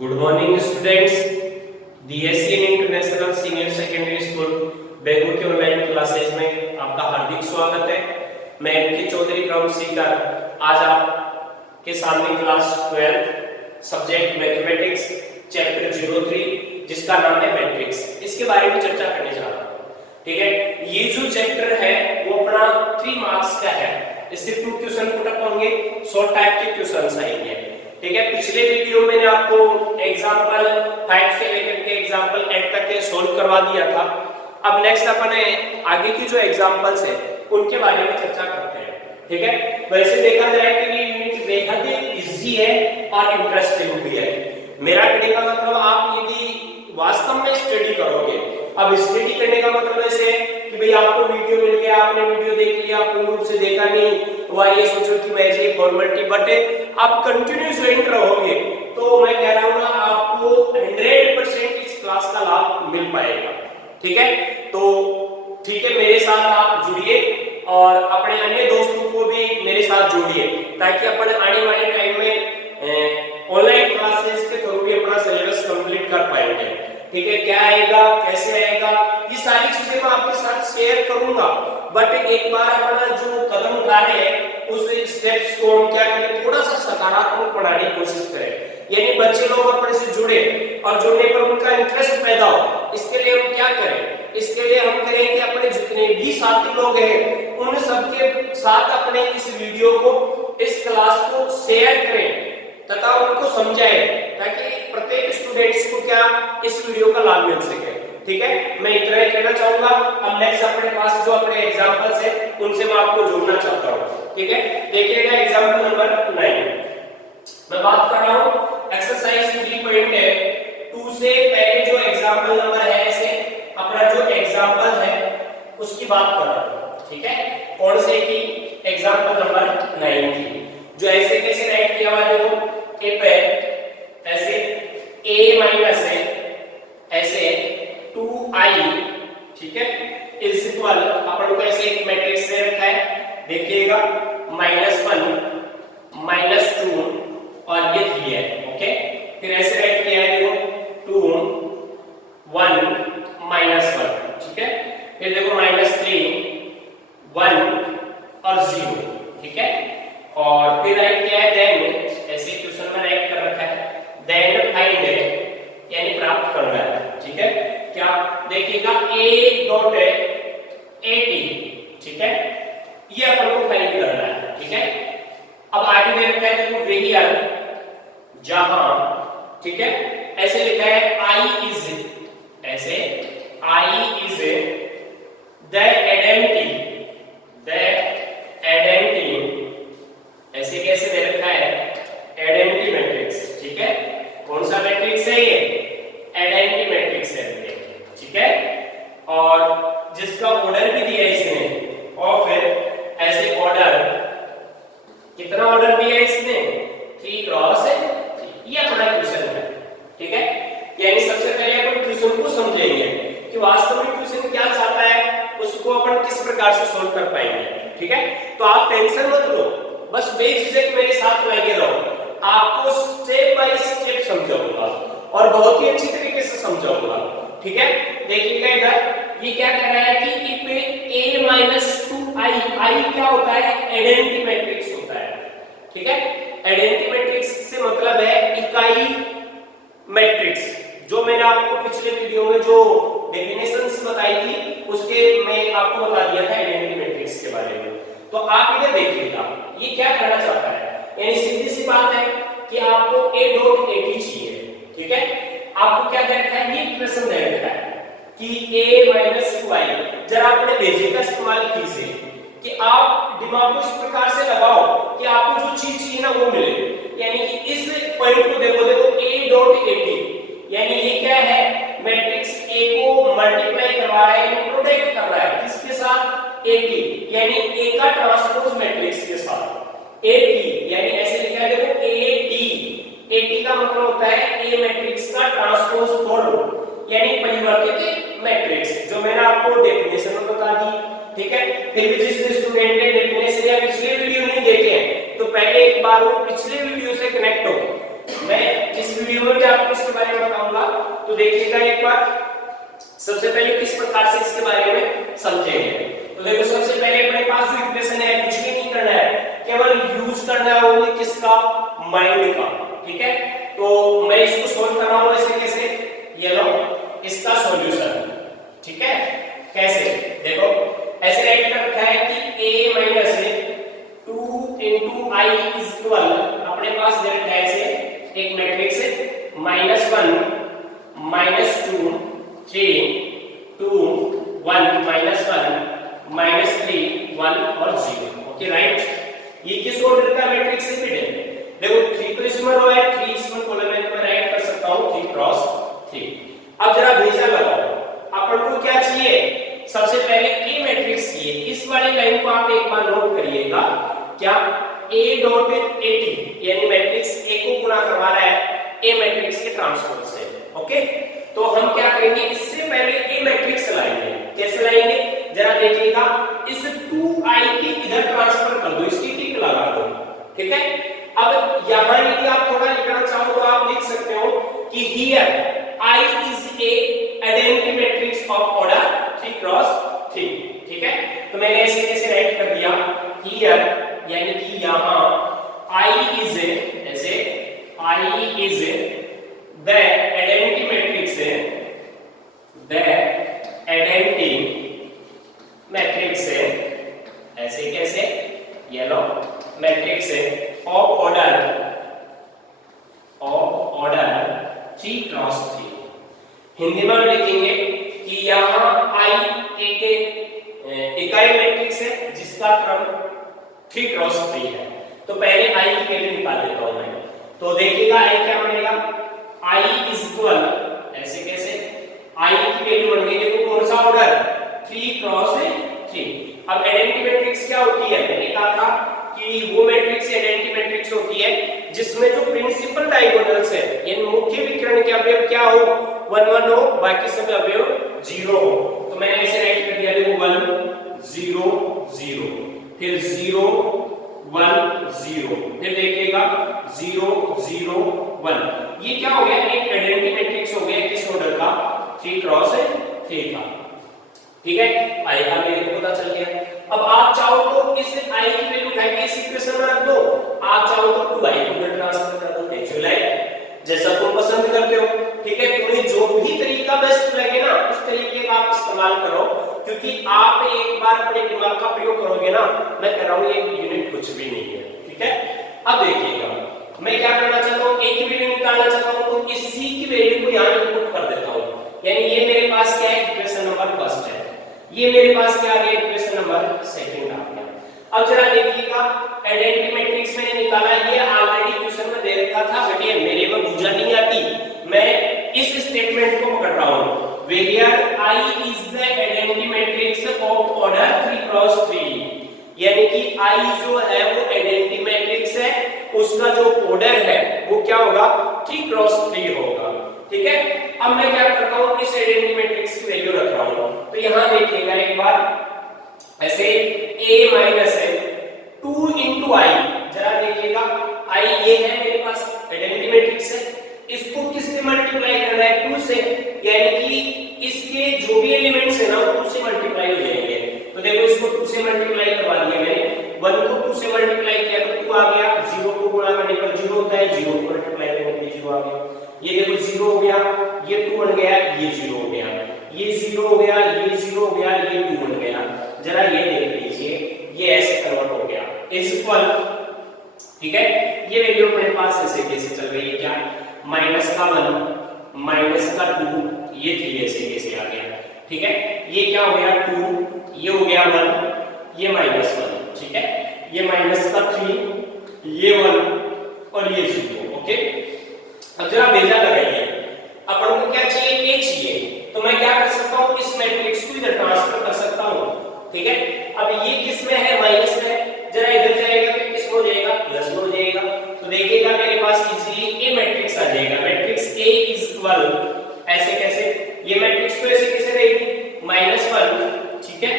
Good morning students. DSC international senior secondary school Begu के online classes में आपका हार्दिक स्वागत है। मैं एमके चौधरी प्रभु सीकर आज आपके सामने क्लास 12 सब्जेक्ट मैथमेटिक्स चैप्टर 03 जिसका नाम है मैट्रिक्स, इसके बारे में चर्चा करने जा रहा हूँ। ठीक है, ये जो चैप्टर है वो अपना 3 मार्क्स का है। इससे 2 क्वेश्चन पुट अप होंगे, 100 टाइप के क्वेश्चंस आएंगे। ठीक है, पिछले वीडियो में मैंने आपको एग्जांपल 5 से लेकर के एग्जांपल 8 तक के सॉल्व करवा दिया था। अब नेक्स्ट अपने आगे की जो एग्जांपल्स है उनके बारे में चर्चा करते हैं। ठीक है, वैसे देखा जाए कि ये यूनिट बेहद इजी है और इंटरेस्टिंग भी है। मेरा कहने का मतलब आप यदि वास्तव में स्टडी करोगे, अब स्टडी करने का मतलब ऐसे है कि भाई आपको वीडियो मिल गया, आपने वीडियो देख लिया, पूर्ण रूप से देखा नहीं, वह ये सोचो कि मैं ये फॉर्मेलिटी, बट आप कंटिन्यू ज्वाइन रहोगे तो मैं कह रहा हूं ना आपको 100% इस क्लास का लाभ मिल पाएगा। ठीक है, तो ठीक है, मेरे साथ आप जुड़िए और अपने अन्य दोस्तों को भी मेरे साथ जोड़िए ताकि अपन आने वाले टाइम में ऑनलाइन क्लासेस के थ्रू भी अपना सिलेबस कंप्लीट कर पाएंगे। ठीक है, क्या आएगा, कैसे आएगा, ये सारी चीजें मैं आपके साथ शेयर करूंगा, बट एक बार अपना जो कदम उठा रहे हैं उस स्टेप्स को हम क्या करें, थोड़ा सा सकारात्मक बनाने की कोशिश करें, यानी बच्चे लोग अपने से जुड़े और जुड़ने पर उनका इंटरेस्ट पैदा हो। इसके लिए हम क्या करें, इसके लिए हम करें कि अपने जितने भी साथी लोग हैं उन सबके साथ अपने इस वीडियो को, इस क्लास को शेयर करें तथा उनको समझाएं ताकि प्रत्येक स्टूडेंट्स को क्या इस वीडियो का लाभ मिल सके। ठीक है, मैं इतना ही कहना चाहूंगा। अब नेक्स्ट अपने पास जो अपने एग्जांपल्स है उनसे मैं आपको जोड़ना चाहता हूं। ठीक है, देखिएगा एग्जांपल नंबर 9 मैं बात कर रहा हूं एक्सरसाइज 3.2 से पहले जो एग्जांपल नंबर है, ऐसे अपना जो एग्जांपल है उसकी बात कर रहा हूं। ठीक है, कौन से की, एग्जांपल नंबर 9 की, जो ऐसे कैसे राइट किया हुआ है, देखो ए पे ऐसे a माइनस है ऐसे 2i, ठीक है, इज इक्वल अपन को ऐसे एक मैट्रिक्स दे रखा है, देखिएगा -1 -2 और ये 3 है। ओके, फिर ऐसे राइट किया है, देखो 2 1 -1, ठीक है, फिर देखो -3 1 और 0, ठीक है, और फिर राइट किया है देन, ऐसे क्वेश्चन में राइट कर रखा है देन फाइंड यानी प्राप्त करना है। ठीक है, क्या देखिएगा a डॉट at, ठीक है, ये अपन को फाइंड करना है। ठीक है, अब आगे दे रखा है देखो वेरिएबल जहां, ठीक है, ऐसे लिखा है i इज, ऐसे i इज द आइडेंटिटी, ऐसे कैसे दे रखा है आइडेंटिटी मैट्रिक्स। ठीक है, कौन सा मैट्रिक्स है ये, आइडेंटिटी मैट्रिक्स है। ठीक है, और जिसका ऑर्डर भी दिया है इसने, और फिर ऐसे ऑर्डर, कितना ऑर्डर दिया है इसने, 3 क्रॉस है, ये अपना क्वेश्चन है। ठीक है, यानी सबसे पहले अपन क्वेश्चन को समझेंगे कि वास्तव में क्वेश्चन क्या चाहता है, उसको अपन किस प्रकार से सॉल्व कर पाएंगे। ठीक है, तो आप टेंशन मत लो, बस बेझिझक मेरे साथ लगे रहो, आपको स्टेप बाय स्टेप समझाऊंगा और बहुत ही अच्छी तरीके से समझाऊंगा। ठीक है, देखिएगा इधर ये क्या कह रहा है कि if a 2i, i क्या होता है, आइडेंटिटी मैट्रिक्स होता है। ठीक है, आइडेंटिटी मैट्रिक्स से मतलब है इकाई मैट्रिक्स, जो मैंने आपको पिछले वीडियो में जो डेफिनेशंस बताई थी उसके मैं आपको बता दिया था आइडेंटिटी मैट्रिक्स के बारे में। तो आप इधर देखिएगा ये क्या करना चाहता है, यानी सीधी सी बात है कि आपको a डॉट at चाहिए। ठीक है, आपको क्या दे रखा है, ये प्रश्न दे रखा है कि a 2i, जरा अपने बेसिक का इस्तेमाल कीजिए कि आप दिमाग को इस प्रकार से लगाओ कि आपको जो चीज चाहिए ना वो मिले, यानी कि इस पॉइंट को देखो a डॉट at, यानी ये क्या है, मैट्रिक्स a को मल्टीप्लाई कर रहा है, यानी प्रोडक्ट कर रहा है किसके साथ, at, यानी a का ट्रांसपोज मैट्रिक्स के साथ at, यानी ऐसे लिखा है देखो at का मतलब होता है a मैट्रिक्स का ट्रांसपोज फॉर्म, यानी परिवर्तित मैट्रिक्स, जो मैंने आपको डेफिनेशन में बता दी। ठीक है, फिर भी जिस स्टूडेंट ने डेफिनेशन या पिछले वीडियो नहीं देखे हैं तो पहले एक बार वो पिछले वीडियो से कनेक्ट हो, मैं इस वीडियो में क्या आपको तो देखिएगा एक बार। सबसे पहले किस प्रकार से इसके बारे में समझेंगे। तो देखो सबसे पहले अपने पास जो इक्वेशन है कुछ भी नहीं करना है, केवल यूज करना है ओनली किसका, माइंड का। ठीक है, तो मैं इसको सोल्व कर रहा हूं ऐसे कैसे, ये लो इसका सॉल्यूशन। ठीक है, कैसे देखो ऐसे राइट कर रखा है कि a minus 2 into i is equal, अपने पास दे रखा है ऐसे एक मैट्रिक्स है -1 -2 3 2 1 -1 -3 1 और 0। ओके राइट, ये किस ऑर्डर का मैट्रिक्स है बेटे, देखो 3 तो इसमें रो है, 3 इसमें कॉलम है, तो मैं राइट कर सकता हूं 3 क्रॉस 3। अब जरा भेजा लगाओ, अपन को क्या चाहिए, सबसे पहले ए मैट्रिक्स चाहिए। इस वाली लाइन को आप एक बार नोट करिएगा, क्या a डॉट at यानी मैट्रिक्स a को गुणा करवा रहा है a मैट्रिक्स के ट्रांसपोज से। ओके, तो हम क्या करेंगे, इससे पहले a मैट्रिक्स लाएंगे। कैसे लाएंगे जरा देखिएगा, इस 2i के इधर ट्रांसफर कर दो, इसकी टिक लगा दो। ठीक है, अब यहां यदि आप थोड़ा लिखना चाहो तो आप लिख सकते हो कि here i is a identity matrix of order 3 cross 3। ठीक है, तो मैंने ऐसे कैसे राइट कर दिया, हियर यानी कि यहां i इज ऐसे i is the identity matrix है, द आइडेंटिटी मैट्रिक्स है, ऐसे कैसे ये लो मैट्रिक्स है ऑफ ऑर्डर 3 क्रॉस 3। हिंदी में लिखेंगे कि यहां i एक इकाई मैट्रिक्स है जिसका क्रम 3 क्रॉस 3 है। तो पहले i की वैल्यू निकाल लेता हूं मैं, तो देखिएगा i क्या बनेगा, i इज इक्वल ऐसे कैसे, i की वैल्यू बन गई, देखो कौन सा ऑर्डर 3 क्रॉस 3। अब आइडेंटिटी मैट्रिक्स क्या होती है, मैंने कहा था कि वो मैट्रिक्स आइडेंटिटी मैट्रिक्स होती है जिसमें जो प्रिंसिपल डायगोनल्स है यानी मुख्य विकर्ण के अवयव क्या हो, 1 1 हो, बाकी सब अवयव 0 हो। तो मैंने ऐसे राइट कर दिया, देखो 1 0 0 फिर 0 1 0 फिर देखिएगा 0 0 1। ये क्या हो गया, एक आइडेंटिटी मैट्रिक्स हो गया किस ऑर्डर का, 3 क्रॉस 3 का। ठीक है, i का वैल्यू पता चल गया। अब आप चाहो तो इस i की वैल्यू उठा के इस इक्वेशन में रख दो, आप चाहो तो 2i को उधर ट्रांसफर कर दो, एक्चुअली जैसा तुम पसंद करते हो। ठीक है, तुम्हें जो भी तरीका बेस्ट लगे ना उस तरीके का आप इस्तेमाल करो, क्योंकि आप एक बार अपने दिमाग का प्रयोग करोगे ना, मैं कह रहा हूं ये यूनिट कुछ भी नहीं है। ठीक है, अब देखिएगा मैं क्या करना चाहता हूं, a की वैल्यू निकालना चाहता हूं, तो इस c की वैल्यू को यहां इनपुट कर देता हूं। यानी ये मेरे पास क्या है, इक्वेशन नंबर फर्स्ट है, ये मेरे पास क्या आ गया, इक्वेशन नंबर सेकंड आ गया। अब जरा देखिएगा आइडेंटिटी मैट्रिक्स मैंने निकाला, ये ऑलरेडी क्वेश्चन में दे रखा था, बेटे मेरे में बुझा नहीं आती, मैं इस स्टेटमेंट को पकड़ रहा हूं, where i is the identity matrix of order 3 cross 3। यानी कि i जो है वो आइडेंटिटी मैट्रिक्स है, उसका जो ऑर्डर है वो क्या होगा, 3 क्रॉस 3 होगा। ठीक है, अब मैं क्या करता हूं, इस आइडेंटिटी मैट्रिक्स की वैल्यू रख रहा हूं, तो यहां देखिएगा एक बार ऐसे a माइनस है 2 into i, जरा देखिएगा i ये है मेरे पास आइडेंटिटी मैट्रिक्स है, इसको किससे मल्टीप्लाई करना है, 2 से, यानी कि इसके जो भी एलिमेंट्स है ना वो 2 से मल्टीप्लाई हो जाएंगे। तो देखो इसको 2 से मल्टीप्लाई करवा दिया मैंने, 1 को 2 से मल्टीप्लाई किया तो 2 आ गया, 0 को गुणा करने पर 0 होता है, 0 को मल्टीप्लाई करने पर 0 आ गया। ये देखो 0 हो गया, ये 2 बन गया, ये 0 हो गया, ये 0 हो गया, ये 0 हो गया, ये 2 बन गया। जरा ये देख लीजिए, ये ऐसे कन्वर्ट हो गया इज इक्वल। ठीक है, ये वैल्यू अपने पास ऐसे कैसे चल रही है, क्या माइनस का 1 माइनस का 2, ये 3 ऐसे कैसे आ गया। ठीक है, ये क्या हो गया 2, ये हो गया 1, ये माइनस 1। ठीक है, ये माइनस का 3, ये 1 और ये 0। ओके, अब जरा बेजा लगाइए, अपन को क्या चाहिए, a चाहिए, तो मैं क्या कर सकता हूं, इस मैट्रिक्स को इधर ट्रांसफर कर सकता हूं। ठीक है, अब ये किस में है, माइनस में है, जरा इधर जाएगा तो किस में हो जाएगा, प्लस में हो जाएगा। तो देखिएगा मेरे पास इजीली a मैट्रिक्स आ जाएगा, मैट्रिक्स a इज इक्वल ऐसे कैसे, ये मैट्रिक्स तो ऐसे कैसे रहेगी, -1। ठीक है,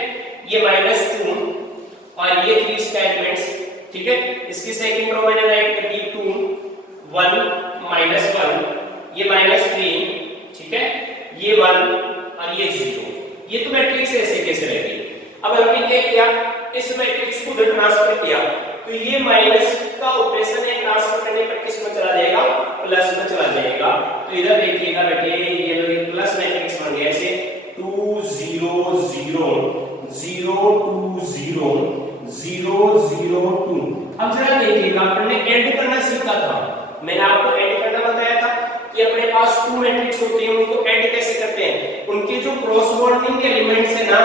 ये -2 और ये 3 इसका एलिमेंट्स। ठीक है, इसकी सेकंड रो मैंने राइट कर दी 2 1 -1, ये -3। ठीक है, ये 1 और ये 0। ये तो मैट्रिक्स ऐसे कैसे रहेगी। अब हमने क्या किया, इस मैट्रिक्स को उधर ट्रांसफर किया, तो ये माइनस का ऑपरेशन है, ट्रांसफर करने पर किस में चला जाएगा, प्लस में चला जाएगा। तो इधर देखिएगा बेटे, ये लोग प्लस मैट्रिक्स बन गया, ऐसे 2 0 0 0 2 0 0 0 2। अब जरा देखिएगा, अपन ने ऐड करना सीखा था, मैंने आपको ऐड करना बताया था कि अपने पास 2 मैट्रिक्स होते हैं, उनको ऐड कैसे करते हैं, उनके जो क्रॉसबॉन्डिंग एलिमेंट्स है ना,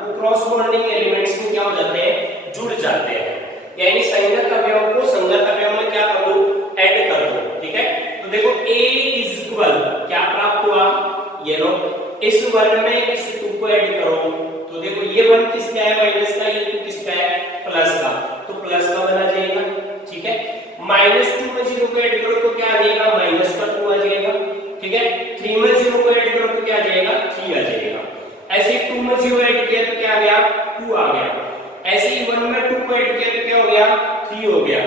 वो क्रॉसबॉन्डिंग एलिमेंट्स में क्या हो जाते हैं, जुड़ जाते हैं। यानी संगत अवयवों को संगत अवयव में क्या कर दो, ऐड कर दो। ठीक है, तो देखो a इज इक्वल क्या प्राप्त हुआ, ये लो, इस 1 में इस 2 को ऐड करो, तो देखो ये 1 किसका है, माइनस का, ये 2 किसका है, प्लस का, तो प्लस का बना जाएगा। ठीक है, -2 में 0 को ऐड करो तो क्या आ जाएगा, -2 आ जाएगा। ठीक है, 3 में 0 को ऐड करो तो क्या आ जाएगा, 3 आ जाएगा। ऐसे 2 में 0 ऐड किया तो क्या आ गया, 2 आ गया। ऐसे ही 1 में 2 को ऐड किया तो क्या हो गया, 3 हो गया।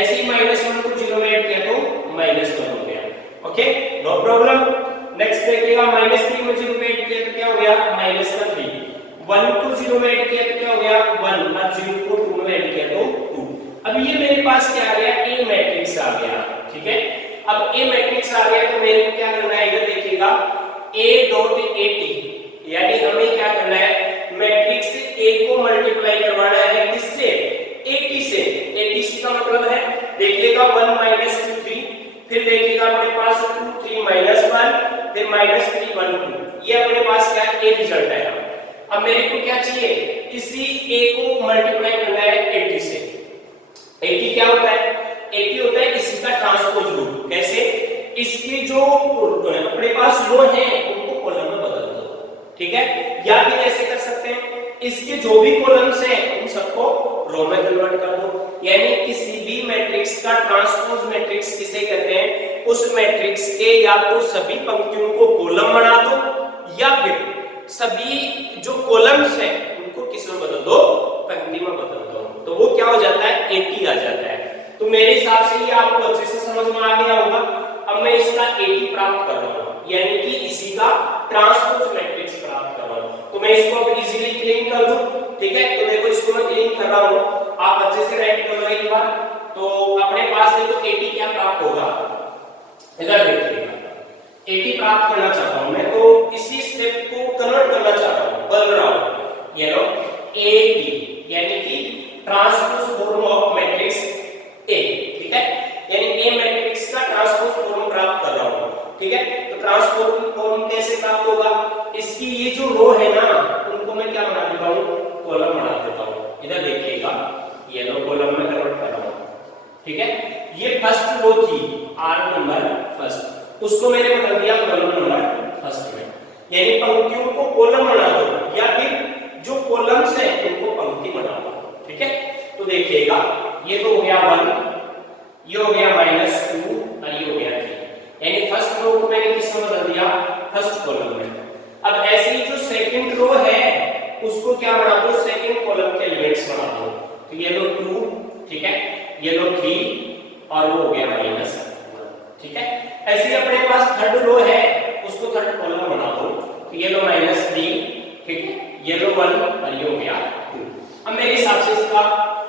ऐसे ही -1 को 0 में ऐड किया तो -1 हो गया। Okay, no problem. नेक्स्ट देखिएगा, -3 में 0 में ऐड किया तो क्या हो गया, -3। 1 को 0 में ऐड किया तो क्या हो गया, 1, और 0 को 2 में ऐड किया तो 2। अब ये मेरे पास क्या आ गया, A मैट्रिक्स आ गया। ठीक है, अब A मैट्रिक्स आ गया तो मेरे को क्या करना है, इधर देखिएगा A.AT, यानी हमें क्या करना है, मैट्रिक्स A को मल्टीप्लाई करवाना है किससे, AT से। AT का मतलब है, देखिएगा 1 -2 3, फिर देखिएगा अपने पास 2 3 -1, फिर -3 1 2, ये अपने पास क्या A रिजल्ट आया। अब मेरे को क्या चाहिए, इसी A को मल्टीप्लाई करना है AT से। AT क्या होता है, AT होता है इसी का ट्रांसपोज रूट। कैसे, इसके जो अपने पास रो है उनको कॉलम में बदल दो। ठीक है, या फिर ऐसे कर सकते हैं, इसके जो भी कॉलम्स हैं उन सबको रो में कन्वर्ट कर दो। यानी किसी भी मैट्रिक्स का ट्रांसपोज मैट्रिक्स किसे कहते हैं, उस मैट्रिक्स के या तो सभी पंक्तियों को कॉलम बना दो, या फिर सभी जो कॉलम्स हैं उनको किस में बदल दो, पंक्ति में बदल दो, तो वो क्या हो जाता है, AT आ जाता है। तो मेरे हिसाब से ये आपको अच्छे से समझ में आ गया होगा। अब मैं इसका AT प्राप्त कर रहा हूं, यानी कि इसी का ट्रांसपोज मैट्रिक्स प्राप्त कर रहा हूं। तो मैं इसको अब इजीली क्लीन कर दूं। ठीक है, तो देखो इसको मैं क्लीन कर रहा हूं, आप अच्छे से राइट करोगे एक बार, तो अपने पास देखो AT क्या प्राप्त होगा, इधर देखिएगा, AT प्राप्त करना चाहता हूं मैं, तो इसी स्टेप को कन्वर्ट करना चाहता हूं, बदल रहा हूं। ये लो AT, यानी कि transpose form of matrix A। ठीक है, यानी A मैट्रिक्स का ट्रांसपोज फॉर्म प्राप्त कर रहा हूं। ठीक है, तो ट्रांसपोज फॉर्म कैसे प्राप्त होगा, इसकी ये जो रो है ना, उनको मैं क्या बना देता हूं, कॉलम बना देता हूं। इधर देखिएगा, ये लो कॉलम में कन्वर्ट कर रहा हूं। ठीक है, ये फर्स्ट रो थी, R नंबर फर्स्ट, उसको मैंने बदल दिया कॉलम नंबर फर्स्ट में। यानी पंक्तियों को कॉलम बना दो, या फिर जो कॉलम्स हैं उनको पंक्ति बना दो। ठीक है, तो देखिएगा, ये तो हो गया 1, ये हो गया -2 और ये हो गया 3। यानी फर्स्ट रो को मैंने किस में बदल दिया, फर्स्ट कॉलम में। अब ऐसे ही जो सेकंड रो है उसको क्या बना दो, सेकंड कॉलम के एलिमेंट्स बना दो। तो ये लो 2, ठीक है, ये लो 3 और वो हो गया -1। ठीक है, ऐसे ही अपने पास थर्ड रो है, उसको थर्ड कॉलम बना दो। तो ये लो -3, ठीक है, ये लो 1 और ये हो गया 2। अब मेरे हिसाब से इसका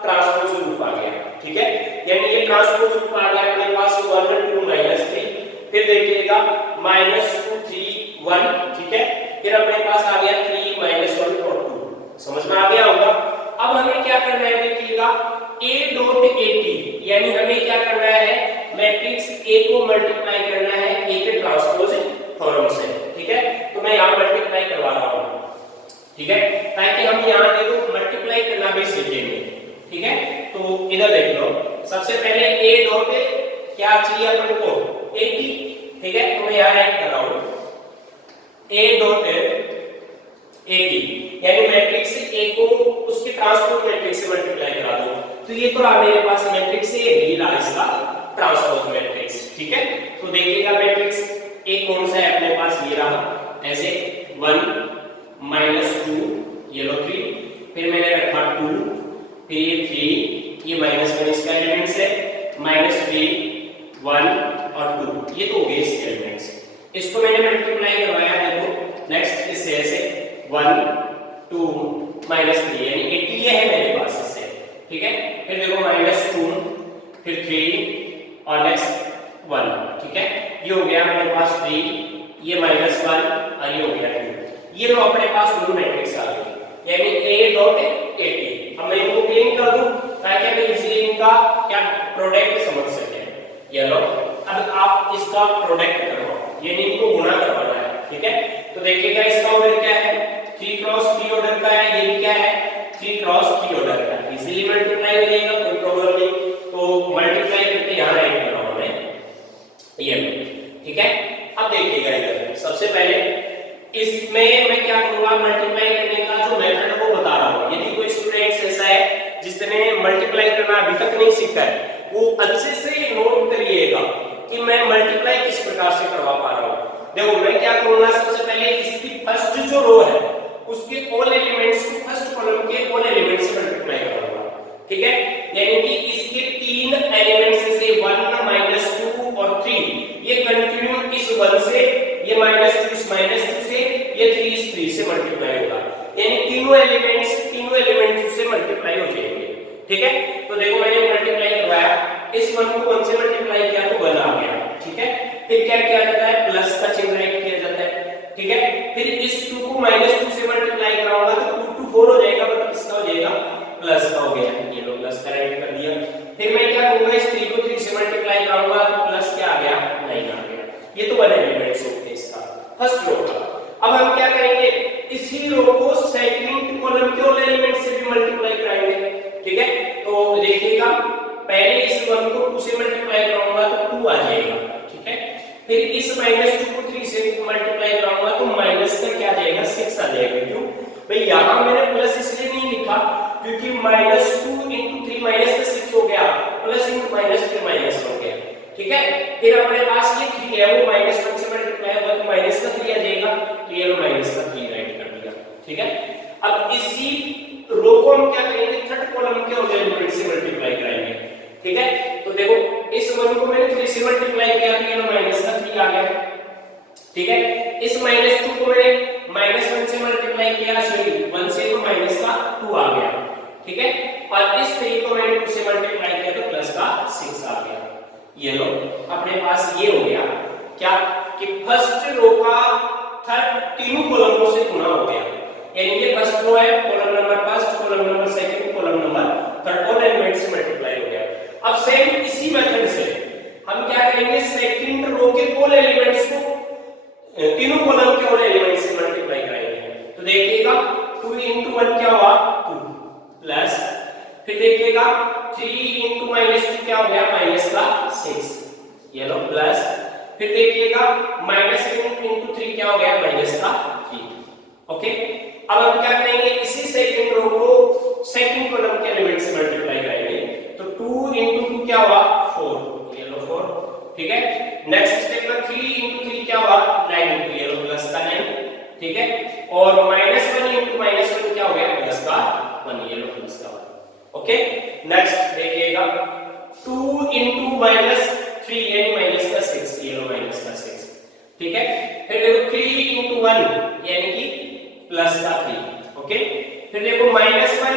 ट्रांसपोज रूप आ गया। ठीक है, यानी ये ट्रांसपोज रूप आ गया अपने पास 1 2 -3, फिर देखिएगा -2 3 1। ठीक है, फिर अपने पास आ गया 3 -1 और 2। समझ में आ गया होगा। अब हमें क्या करना है, देखिएगा A.AT, यानी हमें क्या करना है, मैट्रिक्स A को मल्टीप्लाई करना है A के ट्रांसपोज फॉर्म से। ठीक है, तो मैं यहां मल्टीप्लाई करवा रहा हूं। ठीक है, ताकि हम यहां देखो मल्टीप्लाई करना भी सीखेंगे। ठीक है, तो इधर देख लो, सबसे पहले A डॉट क्या चाहिए अपन को, AT। ठीक है, तो मैं यहां राइट कर रहा हूं A.AT, यानी मैट्रिक्स A को उसके ट्रांसपोज मैट्रिक्स से मल्टीप्लाई करा दो। तो ये तो रहा मेरे पास मैट्रिक्स A, ये रहा इसका ट्रांसपोज मैट्रिक्स। ठीक है, तो देखिएगा मैट्रिक्स A कौन सा है अपने पास, ये रहा, ऐसे 1 -2, ये लो 3, फिर मैंने रखा 2, फिर ये 3, ये -1 इसका एलिमेंट्स है, -3 1 और 2, ये तो हो गए इसके एलिमेंट्स। इसको मैंने मल्टीप्लाई करवाया, देखो 2 -3 यानी 80 ये है मेरे पास इससे, ठीक है। फिर देखो -2 फिर 3 और नेक्स्ट 1, ठीक है। ये हो गया मेरे पास 3, ये -1 और ये हो गया 2। ये लो अपने पास दो मैट्रिक्स आ गई, यानी A.80। अब मैं इनको क्लीन कर दूं ताकि मैं इजीली इनका क्या प्रोडक्ट समझ सके। ये लो, अब आप इसका प्रोडक्ट करो, यानी इनको गुणा करवाना है, ठीक है। तो देखिएगा इसका ऑर्डर क्या है, 3 क्रॉस 3 ऑर्डर का है, ये भी क्या है 3 क्रॉस 3 ऑर्डर का है। इजीली मल्टीप्लाई हो जाएगा, कोई प्रॉब्लम नहीं। तो मल्टीप्लाई करके यहां राइट कर रहा हूं मैं, ये ठीक है। अब देखिएगा इधर सबसे पहले इसमें मैं क्या करूंगा, मल्टीप्लाई करने का जो मेथड है वो बता रहा हूं। यदि कोई स्टूडेंट ऐसा है जिसने मल्टीप्लाई करना अभी तक नहीं सीखा है, वो अच्छे से नोट करिएगा कि मैं मल्टीप्लाई किस प्रकार से करवा पा रहा हूं। देखो मैं क्या करूंगा, सबसे पहले इसकी फर्स्ट जो रो है उसके ऑल एलिमेंट्स को फर्स्ट कॉलम के ऑल एलिमेंट्स से मल्टीप्लाई करूंगा, ठीक है। यानी कि इसके 3 एलिमेंट्स से 1 -2 और 3 ये कंटिन्यू इस 1 से, ये -2 इस -2 से, ये 3 इस 3 से मल्टीप्लाई होगा, यानी तीनों एलिमेंट्स से मल्टीप्लाई हो जाएंगे, ठीक है। तो देखो मैंने मल्टीप्लाई करवाया, इस 1 को 1 से मल्टीप्लाई किया तो 1 आ गया, ठीक है। फिर क्या किया जाता है, प्लस का चिन्ह राइट किया जाता है, ठीक है। फिर इस 2 को -2 से मल्टीप्लाई कराऊंगा तो 2 2 4 हो जाएगा, बट किसका हो जाएगा, प्लस का हो गया, ये लो प्लस का राइट कर दिया। फिर मैं क्या करूंगा, इस 3 को 3 से मल्टीप्लाई कराऊंगा तो प्लस क्या आ गया, 9 आ गया। ये तो 1 एलिमेंट्स हो गए इसका फर्स्ट रो का। अब हम क्या करेंगे, इसी रो को सेकंड कॉलम के ऑल एलिमेंट से भी मल्टीप्लाई कराएंगे, ठीक है। तो देखिएगा पहले इस 1 को 2 से मल्टीप्लाई कराऊंगा तो 2 आ जाएगा, ठीक है। फिर इस -2 को 3 से मल्टीप्लाई कराऊंगा तो माइनस का क्या आ जाएगा, 6 आ जाएगा। क्यों भाई, यहां मैंने प्लस इसलिए नहीं लिखा क्योंकि -2 * 3 माइनस का 6 हो गया, प्लस * माइनस फिर माइनस हो गया, ठीक है। फिर अपने पास ये 3 है, वो -1 से मल्टीप्लाई होगा तो माइनस का 3 आ जाएगा, तो ये लो माइनस का 3 राइट कर दिया, ठीक है। अब इसी रो को हम क्या करेंगे, थर्ड कॉलम के ऑल एलिमेंट से मल्टीप्लाई कराएंगे, ठीक है। तो देखो इस 1 को मैंने 3 से मल्टीप्लाई किया तो ये लो माइनस का 3 आ गया, ठीक है। इस -2 को मैंने -1 से मल्टीप्लाई किया, सॉरी 1 से तो माइनस का 2 आ गया, ठीक है। और इस 3 को मैंने 2 से मल्टीप्लाई किया तो प्लस का 6 आ गया। ये लो अपने पास ये हो गया क्या कि फर्स्ट रो का थर्ड तीनों कॉलमों से गुणा हो गया, यानी ये फर्स्ट रो है, column number first, column number second, column number third, all element से मल्टीप्लाई हो गया। अब सेम इसी मेथड से हम क्या करेंगे, सेकंड रो के ऑल एलिमेंट्स को तीनों कॉलम के ऑल एलिमेंट से मल्टीप्लाई कराएंगे। तो देखिएगा 2 * 1 क्या हुआ, 2 प्लस, फिर देखिएगा 3 * -2 क्या हो गया, माइनस का 6, ये लो प्लस, फिर देखिएगा -1 * 3 क्या हो गया, माइनस का 3, ओके। अब हम क्या करेंगे, इसी सेकंड रो को सेकंड कॉलम के एलिमेंट से मल्टीप्लाई करेंगे, तो 2 * 2 क्या हुआ, 4, ये लो 4, ठीक है। नेक्स्ट स्टेप में 3 * 3 क्या हुआ, 9, ये लो प्लस का 9, ठीक है। और -1 * -1 क्या हो गया, प्लस का 1, ये लो प्लस का 1, ओके। नेक्स्ट देखिएगा 2 * -3 यानी माइनस का 6, ये लो माइनस का 6, ठीक है। फिर देखो 3 * 1 यानी कि प्लस का 3, ओके। फिर देखो -1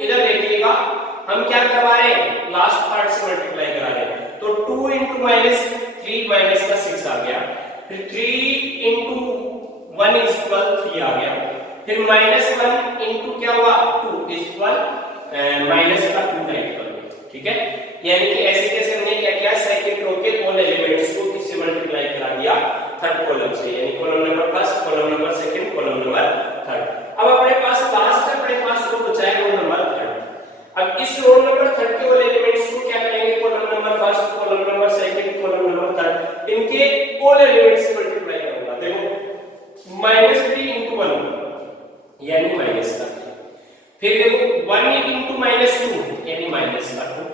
इधर देखिएगा हम क्या करवा रहे हैं, लास्ट पार्ट से मल्टीप्लाई करा रहे हैं, तो 2 * -3 माइनस का 6 आ गया, फिर 3 * 1 = 3 आ गया, फिर -1 क्या हुआ, 2 = माइनस का 2 टाइप कर, ठीक है। यानी कि ऐसे कैसे हमने क्या किया, सेकंड रो के ऑल एलिमेंट्स को किससे मल्टीप्लाई करा दिया, थर्ड कॉलम से, यानी column number first, column number second, column number third. अब अपने पास लास्ट अपने पास रो बचा है, रो नंबर थर्ड। अब इस रो नंबर थर्ड के ऑल एलिमेंट्स को क्या करेंगे, column number first, column number second, column number third, इनके ऑल एलिमेंट्स से मल्टीप्लाई करूंगा। देखो -3 * 1 यानी माइनस का 3, फिर देखो 1 * -2 यानी माइनस का 2,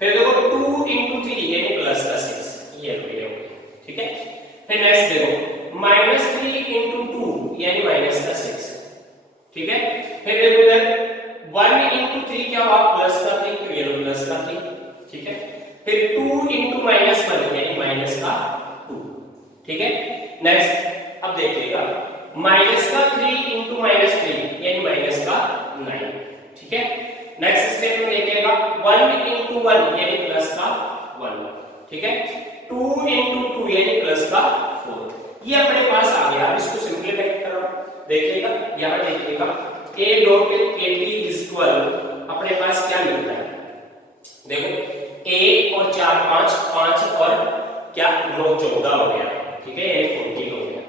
फिर देखो 2 * 3 यानी प्लस का 6, ये हो गया, ठीक है। फिर नेक्स्ट देखो -3 * 2 यानी माइनस का 6, ठीक है। फिर देखो इधर 1 * 3 क्या हुआ, प्लस का 3, तो ये लो प्लस का 3, ठीक है। फिर 2 * -1 यानी माइनस का 2, ठीक है। नेक्स्ट अब देखिएगा माइनस का 3 इंटू माइनस 3 यानी माइनस का 9, ठीक है। नेक्स्ट स्टेप में देखिएगा 1 इंटू 1 यानी प्लस का 1, ठीक है। 2 इंटू 2 यानी प्लस का 4, ये अपने पास आ गया। अब इसको सिंपलीफाई करो, देखिएगा यहां देखिएगा a डॉट at इज 12, अपने पास क्या मिलता है, देखो 1 और 4 5, 5 और क्या 9 14 हो गया, ठीक है, यानी 14 हो गया,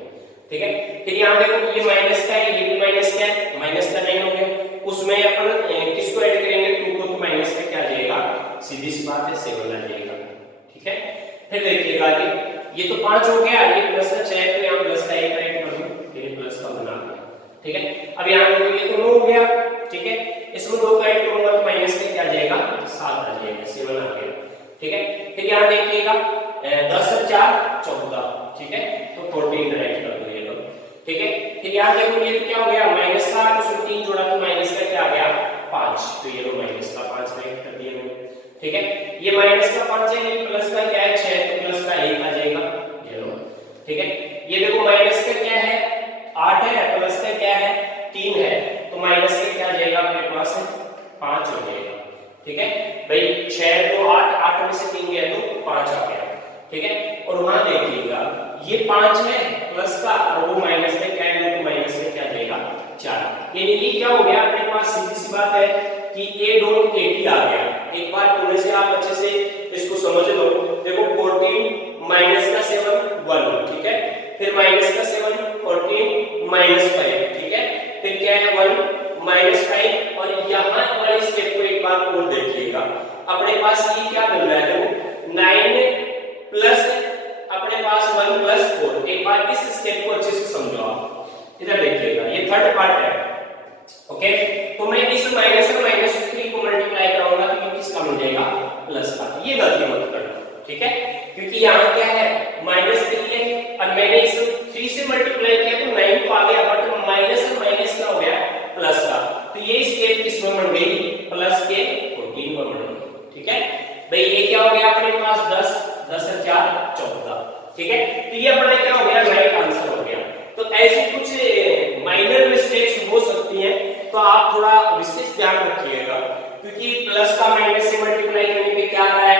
ठीक है। फिर यहां देखो ये माइनस का है, ये भी माइनस का है, माइनस का 9 हो गया, उसमें अपन किसको ऐड करेंगे 2 को, तो माइनस का क्या आ जाएगा, सीधी सी बात है 7 आ जाएगा, ठीक है। फिर देखिएगा ये तो 5 हो गया, ये प्लस का 6 है, तो यहां प्लस का 1 राइट कर दूं, ये प्लस का बना गया, ठीक है। अब यहां देखो ये तो 9 हो गया, ठीक है, इसमें 2 को ऐड करूंगा तो माइनस का क्या आ जाएगा 7 आ जाएगा, 7 आ गया, ठीक है। फिर यहां देखिएगा 10 और 4 14, ठीक है, तो 14 राइट कर दो ये लो, ठीक है। फिर यहां देखो ये तो क्या हो गया माइनस का, उसमें 3 जोड़ा तो माइनस का क्या आ गया 5, तो ये लो माइनस का 5 राइट कर दिया मैंने, ठीक है। ये माइनस का 5 है, ये प्लस का क्या है 6, तो प्लस का 1 आ जाएगा, ये लो, ठीक है। ये देखो माइनस का क्या है 8 है, प्लस का क्या है 3 है, तो माइनस का क्या आ जाएगा अपने पास 5 हो जाएगा, ठीक है भाई। 6 तो 8, 8 में से 3 गया तो 5 आ गया, ठीक है। और वहां देखिएगा ये 5 है प्लस का, और वो माइनस का क्या है, तो माइनस का क्या आ जाएगा 4, यानी ये क्या हो गया अपने पास, सीधी सी बात है कि a डॉट at आ गया। एक बार पूरे से आप अच्छे से इसको समझ लो, देखो 14 माइनस का 7 1, ठीक है। फिर माइनस का 7 14 माइनस 5, ठीक है। फिर क्या है 1 माइनस 5, और यहां वाले स्टेप को एक बार और देखिएगा, अपने पास ये क्या मिल रहा है, देखो 9 प्लस अपने पास 1 प्लस 4, एक बार इस स्टेप को अच्छे से समझो आप, इधर देखिएगा ये थर्ड पार्ट है, ओके। तो मैं इस माइनस और माइनस 3 को मल्टीप्लाई कराऊंगा तो ये किसका मिल जाएगा प्लस का, ये गलती मत करना, ठीक है, क्योंकि यहां क्या है माइनस 3 है और मैंने इस 3 से मल्टीप्लाई किया तो 9 तो आ गया, बट माइनस और माइनस क्या हो गया प्लस का, तो ये स्टेप किसमें बन गई प्लस के 14 में बन गई, ठीक है भाई। ये क्या हो गया अपने पास 10 10 और 4 14, ठीक है। तो ये अपना क्या हो गया राइट आंसर हो गया। तो ऐसी कुछ माइनर मिस्टेक्स हो सकती हैं, तो आप थोड़ा विशेष ध्यान रखिएगा, क्योंकि प्लस का माइनस से मल्टीप्लाई करने पे क्या आ रहा है,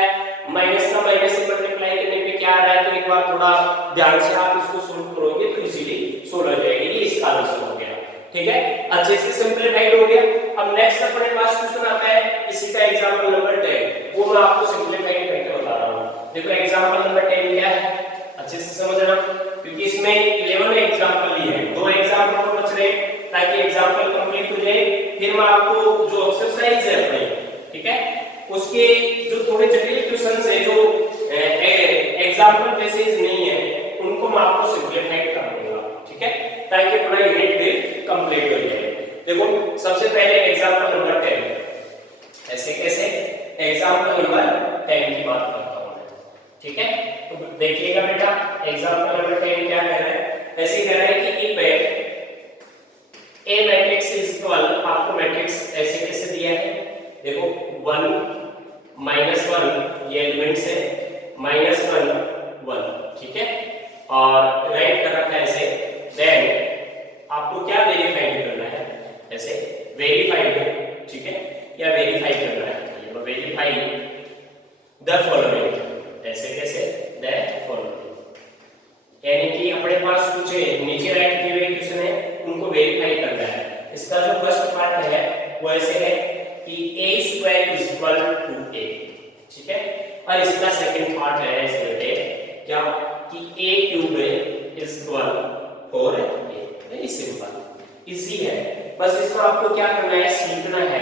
माइनस का माइनस से मल्टीप्लाई करने पे क्या आ रहा है, तो एक बार थोड़ा ध्यान से आप इसको सोल्व करोगे तो इजीली सोल्व हो जाएगी। ये इसका आंसर हो गया, ठीक है, अच्छे से सिंपलीफाइड हो गया। अब नेक्स्ट अपने पास क्वेश्चन आता है इसी का एग्जांपल नंबर 10, वो मैं आपको सिंपलीफाइड करके बता रहा हूं। देखो एग्जांपल नंबर 10 क्या है, अच्छे से समझना, क्योंकि इसमें 11 एग्जांपल लिए हैं, 2 एग्जांपल तो बच रहे ताकि एग्जांपल कंप्लीट हो जाए। फिर मैं आपको जो एक्सरसाइज है अपने, ठीक है, उसके जो थोड़े जटिल क्वेश्चंस है जो एग्जांपल बेसिस नहीं है, उनको मैं आपको सिंपलीफाइड कर दूंगा, ठीक है, ताकि पूरा यूनिट भी कंप्लीट हो जाए। देखो सबसे पहले एग्जांपल नंबर 10, ऐसे कैसे एग्जांपल नंबर 10 की बात करता हूं मैं, ठीक है। तो देखिएगा बेटा एग्जांपल नंबर 10 क्या कह रहा है, ऐसे कह रहा है कि if A matrix is equal, आपको मैट्रिक्स ऐसे कैसे दिया है, देखो 1 -1 ये एलिमेंट्स है, -1 1, ठीक है, और राइट कर रखा है ऐसे, देन आपको क्या वेरीफाई करना है, ऐसे वेरीफाइड, ठीक है, या वेरीफाई करना है, ये वेरीफाई द फॉलोइंग, ऐसे कैसे द फॉलोइंग, यानी कि अपने पास कुछ नीचे राइट किए हुए क्वेश्चन है उनको वेरीफाई करना है। इसका जो फर्स्ट पार्ट है वो ऐसे है कि a² = 2a, ठीक है, और इसका सेकंड पार्ट है ऐसे क्या कि a³ = 4a, very simple easy है। बस इसमें आपको क्या करना है, सीखना है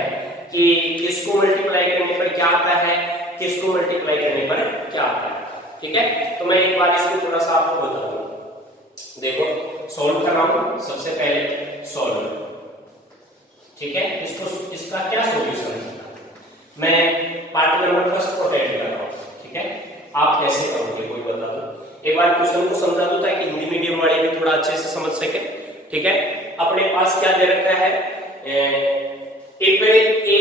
कि किसको मल्टीप्लाई करने पर क्या आता है, किसको मल्टीप्लाई करने पर क्या आता है, ठीक है। तो मैं एक बार इसको थोड़ा सा आपको बता दूं, देखो सॉल्व कर रहा हूं, सबसे पहले सॉल्व, ठीक है, इसका क्या सॉल्यूशन है, मैं पार्ट नंबर फर्स्ट को अटेंड कर रहा हूं, ठीक है, आप कैसे करोगे कोई बता दो, एक बार क्वेश्चन को समझा दो ताकि हिंदी मीडियम वाले भी थोड़ा अच्छे से समझ सके, ठीक है। अपने पास क्या दे रखा है, if A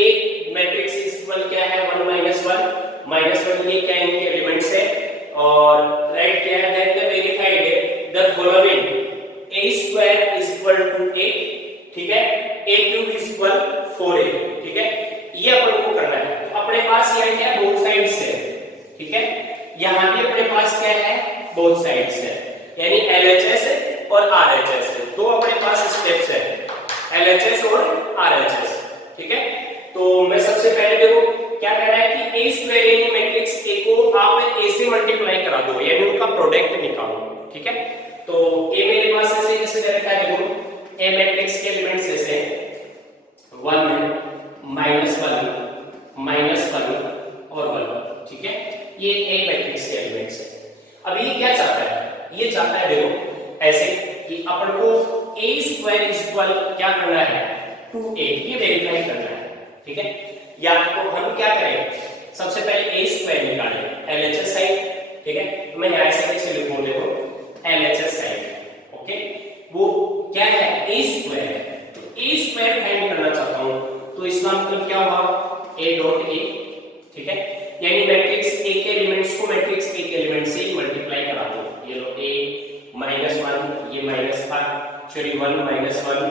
matrix is equal क्या है 1 -1 ये क्या इनके एलिमेंट्स है, और राइट क्या है, then the verified the following a² = equal to 8, ठीक है, a cube is equal 4a, ठीक है, ये अपन को करना है। तो अपने पास यहाँ क्या है, बोथ साइड्स है, ठीक है, यहाँ भी अपने पास क्या है, बोथ साइड्स है, यानी LHS और RHS है, दो अपने पास स्टेप्स है, LHS और RHS, ठीक है। तो मैं सबसे पहले देखो क्या कह रहा है कि a स्क्वायर यानी मैट्रिक्स a को आप a से मल्टीप्लाई करा दो, यानी उनका प्रोडक्ट निकालो, ठीक है। तो a मेरे पास ऐसे कैसे दे रखा है, देखो a मैट्रिक्स के एलिमेंट्स ऐसे 1 -1 और 1, ठीक है, ये a मैट्रिक्स के एलिमेंट्स है। अब ये क्या चाहता है, ये चाहता है देखो ऐसे कि अपन को a स्क्वायर इज इक्वल क्या करना है, 2a, ये वेरीफाई करना है, ठीक है। या तो हम क्या करें, सबसे पहले a स्क्वायर निकालें LHS साइड, ठीक है, मैं यहां से कैसे लिखूं, देखो LHS साइड, ओके, वो क्या है, a स्क्वायर है, तो a स्क्वायर फाइंड करना चाहता हूं, तो इसका मतलब क्या हुआ, a डॉट a, ठीक है, यानी मैट्रिक्स a के एलिमेंट्स को मैट्रिक्स a के एलिमेंट से ही मल्टीप्लाई करा दो, ये लो a -1, ये माइनस था, सॉरी 1 -1,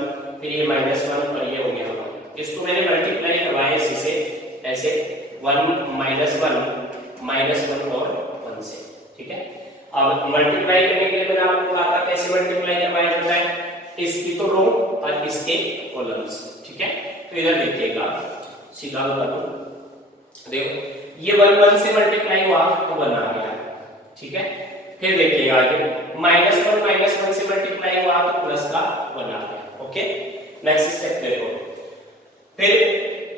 फिर ये -1 और ये हो गया, इसको मैंने मल्टीप्लाई करवाया इसी से ऐसे 1 -1 और 1 से, ठीक है। अब मल्टीप्लाई करने के लिए मैंने आपको कहा था कैसे मल्टीप्लाई करवाया जाता है, इसकी तो रो और इसके कॉलम्स, ठीक है। तो इधर देखिएगा, सीधा बता दो, देखो ये 1 से मल्टीप्लाई हुआ तो 1 आ गया, ठीक है। फिर देखिएगा आगे -1 से मल्टीप्लाई हुआ तो प्लस का 1 आ गया, ओके। नेक्स्ट स्टेप देखो, फिर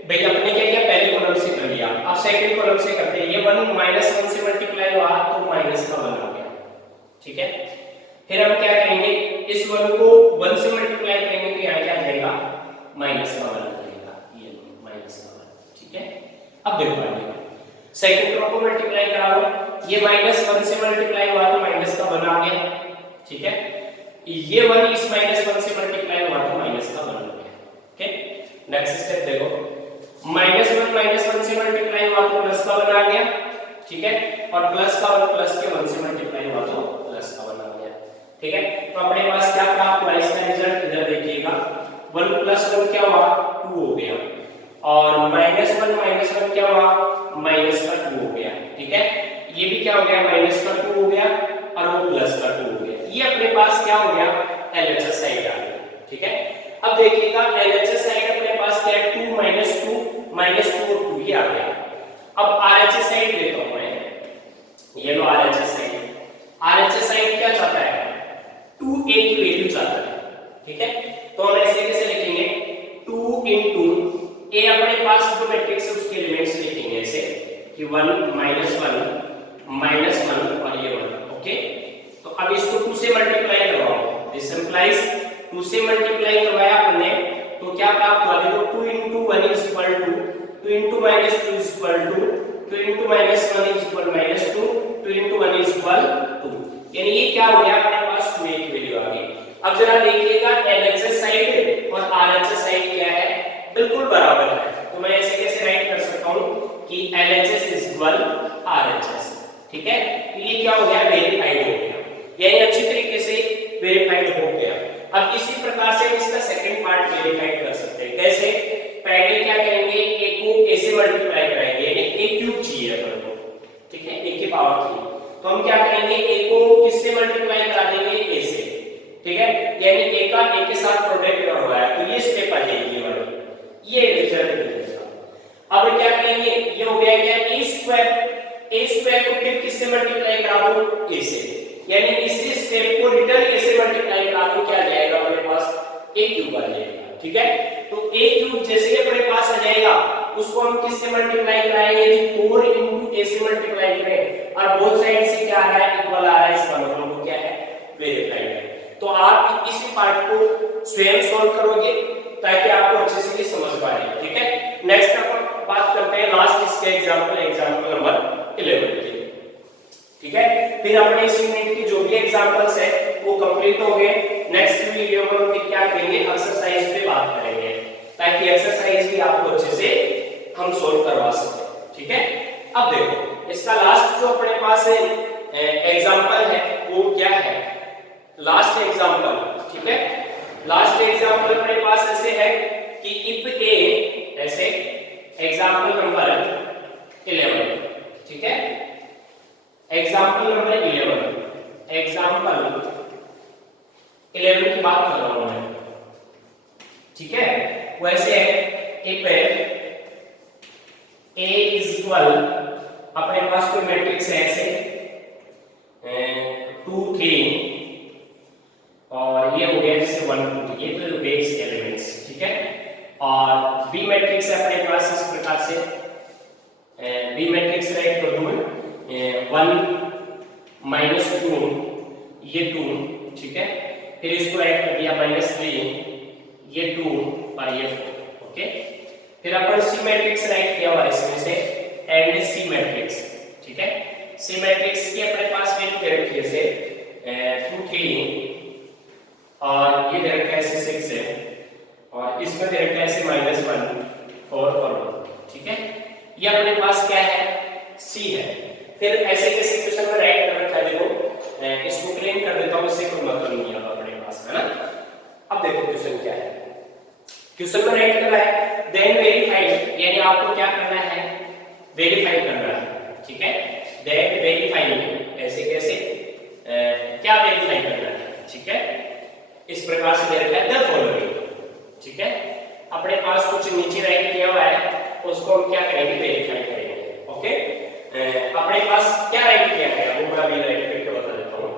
भाई अपने क्या किया, पहले कॉलम से कर लिया, अब सेकंड कॉलम से करते हैं, ये 1 -1 से मल्टीप्लाई हुआ तो माइनस का 1 आ गया, ठीक है। फिर हम क्या करेंगे, इस 1 को 1 से मल्टीप्लाई करेंगे तो यहाँ क्या आ जाएगा, माइनस का 1 आ जाएगा, ये माइनस का 1, ठीक है। अब देखो आगे सेकंड रो को मल्टीप्लाई करा लो, ये -1 से मल्टीप्लाई हुआ तो माइनस का 1 आ गया, ठीक है। ये 1 इस -1 से मल्टीप्लाई हुआ तो माइनस का 1 आ गया, ओके। नेक्स्ट स्टेप देखो, -1 से मल्टीप्लाई हुआ तो प्लस का 1 आ गया, ठीक है, और प्लस का 1 प्लस के 1 से मल्टीप्लाई हुआ तो प्लस का 1 आ गया, ठीक है। तो अपने पास क्या प्राप्त हुआ, इसका रिजल्ट इधर देखिएगा, 1 + 1 क्या हुआ, 2 हो गया, और -1 क्या हुआ, माइनस का 2 हो गया, ठीक है। ये भी क्या हो गया, माइनस का 2 हो गया और वो प्लस का 2 हो गया, ये अपने पास क्या हो गया, LHS साइड आ गया, ठीक है। अब देखिएगा LHS साइड अपने पास क्या है, 2 -2 और 2 ये आ गया। अब RHS साइड लेता हूं मैं, ये लो RHS साइड क्या चाहता है, 2a की वैल्यू चाहता है, ठीक है। तो हम ऐसे कैसे लिखेंगे, 2 * a, अपने पास जो मैट्रिक्स है उसके एलिमेंट्स लिखेंगे ऐसे कि 1 -1 और ये 1, ओके। तो अब इसको 2 से मल्टीप्लाई करवाओ, दिस इंप्लाइज 2 से मल्टीप्लाई करवाया आपने तो क्या प्राप्त हुआ, देखो 2 * 1 = 2, 2 * -2 = 2, 2 * -1 = -2, 2 * 1 = 2, यानी ये क्या हो गया, अपने पास 2a की वैल्यू आ गई। अब जरा देखिएगा LHS साइड और RHS साइड क्या है, बिल्कुल बराबर है, तो मैं ऐसे कैसे राइट कर सकता हूं कि LHS = RHS, ठीक है। तो ये क्या हो गया, वेरीफाइड हो गया, यानी अच्छी तरीके से वेरीफाइड हो गया। अब इसी प्रकार से इसका सेकंड पार्ट वेरीफाइड कर सकते हैं, कैसे, पहले क्या करेंगे, a को a से मल्टीप्लाई कराएंगे, यानी a³ चाहिए अपन को, ठीक है, a की पावर 3, तो हम क्या करेंगे, a को किससे मल्टीप्लाई करा देंगे, a से, ठीक है, यानी a का a के साथ प्रोडक्ट हो रहा है, तो ये स्टेप आ जाएगी वाली, ये रिजल्ट मिलेगा। अब क्या करेंगे, ये हो गया क्या, a स्क्वायर को फिर किससे मल्टीप्लाई करा दो, a से, यानी इसी स्टेप को रिटर्न a से मल्टीप्लाई करा दो, क्या आ जाएगा अपने पास, a³ आ जाएगा, ठीक है। तो a³ जैसे ही अपने पास आ जाएगा उसको हम किससे मल्टीप्लाई कराएंगे, यदि 4 * a से मल्टीप्लाई करें और बोथ साइड से क्या आ रहा है, इक्वल आ रहा है, इसका मतलब वो क्या है, वेरीफाइड है। तो आप इसी पार्ट को स्वयं सॉल्व करोगे ताकि आपको अच्छे से समझ पाए, ठीक है। नेक्स्ट अपन बात करते हैं लास्ट इसके एग्जांपल नंबर 11 की, ठीक है। फिर अपने इस यूनिट की जो भी एग्जांपल्स है वो कंप्लीट हो गए। नेक्स्ट वीडियो में हम क्या करेंगे, एक्सरसाइज पे बात करेंगे ताकि एक्सरसाइज भी आपको अच्छे से हम सॉल्व करवा सकें, ठीक है। अब देखो इसका लास्ट जो अपने पास एग्जांपल है वो क्या है, लास्ट एग्जांपल, ठीक है। लास्ट एग्जांपल अपने पास ऐसे है कि इफ ए, ऐसे एग्जांपल नंबर 11, ठीक है, एग्जांपल नंबर 11, एग्जांपल 11 की बात कर रहा हूं मैं, ठीक है। वैसे इफ ए इज इक्वल, अपने पास कोई मैट्रिक्स है ऐसे 2 3 और ये हो गया जैसे 1 2, ये तो हो गए इसके एलिमेंट्स, ठीक है। और बी मैट्रिक्स है अपने पास इस प्रकार से, बी मैट्रिक्स राइट कर दूं मैं 1 -2, ये 2, ठीक है। फिर इसको ऐड कर दिया -3, ये 2 और ये 4, ओके। फिर अपन सी मैट्रिक्स राइट किया हुआ इसमें से एंड सी मैट्रिक्स, ठीक है। सी मैट्रिक्स की अपने पास वैल्यू दे रखी है से 2 3 और ये दे रखा है 6 है और इसमें दे रखा है ऐसे -1 4 और 1, ठीक है। ये अपने पास क्या है, सी है। फिर ऐसे के सिचुएशन में राइट कर रखा है, देखो इसको क्लीन कर देता हूं, इससे कोई मतलब नहीं है अपने पास, है ना। अब देखो क्वेश्चन क्या है, क्वेश्चन में राइट करना है देन वेरीफाई, यानी आपको क्या करना है, वेरीफाई करना है, ठीक है। देन वेरीफाई, ऐसे कैसे क्या वेरीफाई करना है, ठीक है। इस प्रकार से दे रखा है द फॉलोइंग, ठीक है। अपने पास कुछ नीचे राइट किया हुआ है, उसको हम क्या करेंगे, वेरीफाई करेंगे, ओके। अपने पास क्या राइट किया है वो मैं अभी राइट करके बता देता हूं।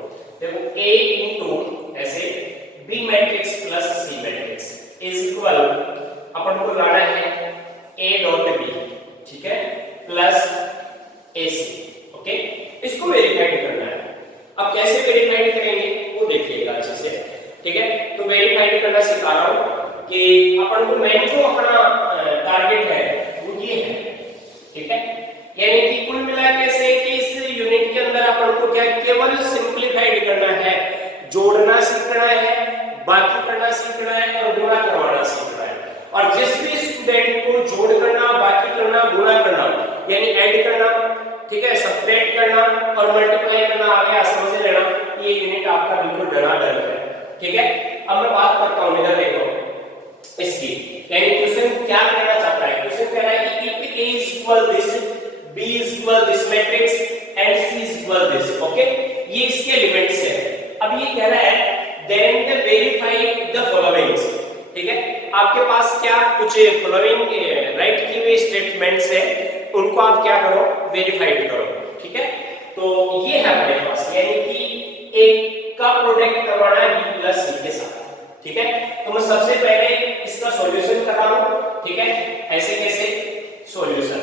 देखो a इनटू ऐसे b matrix plus c matrix is equal, अपन को लाना है a डॉट b, ठीक है, प्लस ac, ओके। इसको वेरीफाइड करना है। अब कैसे वेरीफाइड करेंगे वो देखिएगा अच्छे से, ठीक है। तो वेरीफाइड करना सिखा रहा हूं कि अपन को मेन जो अपना टारगेट है वो ये है, ठीक है। यानी कि कुल मिला के से कि इस यूनिट के अंदर अपन को क्या केवल सिंपलीफाइड करना है, जोड़ना सीखना है, बाकी करना सीखना है और गुणा करवाना सीखना है। और जिस भी स्टूडेंट को जोड़ करना, बाकी करना, गुणा करना यानी ऐड करना, ठीक है, सबट्रैक्ट करना और मल्टीप्लाई करना आ गया, समझ लेना ये यूनिट आपका बिल्कुल धड़ाधड़ है, ठीक है। अब मैं बात करता हूं, इधर देखो इसकी, यानी क्वेश्चन क्या कहना चाहता है, क्वेश्चन कह रहा है कि if a is equal this, b is equal this matrix and c is equal this, okay. ये इसके एलिमेंट्स है। अब ये कह रहा है then the verify the following, ठीक है। आपके पास क्या कुछ फॉलोइंग राइट की हुई स्टेटमेंट्स है, उनको आप क्या करो, वेरीफाइड करो, ठीक है। तो ये है अपने पास, यानी कि एक का प्रोडक्ट करवाना है b प्लस c के साथ, ठीक है। तो मैं सबसे पहले इसका सॉल्यूशन कर रहा हूं, ठीक है। ऐसे कैसे सॉल्यूशन,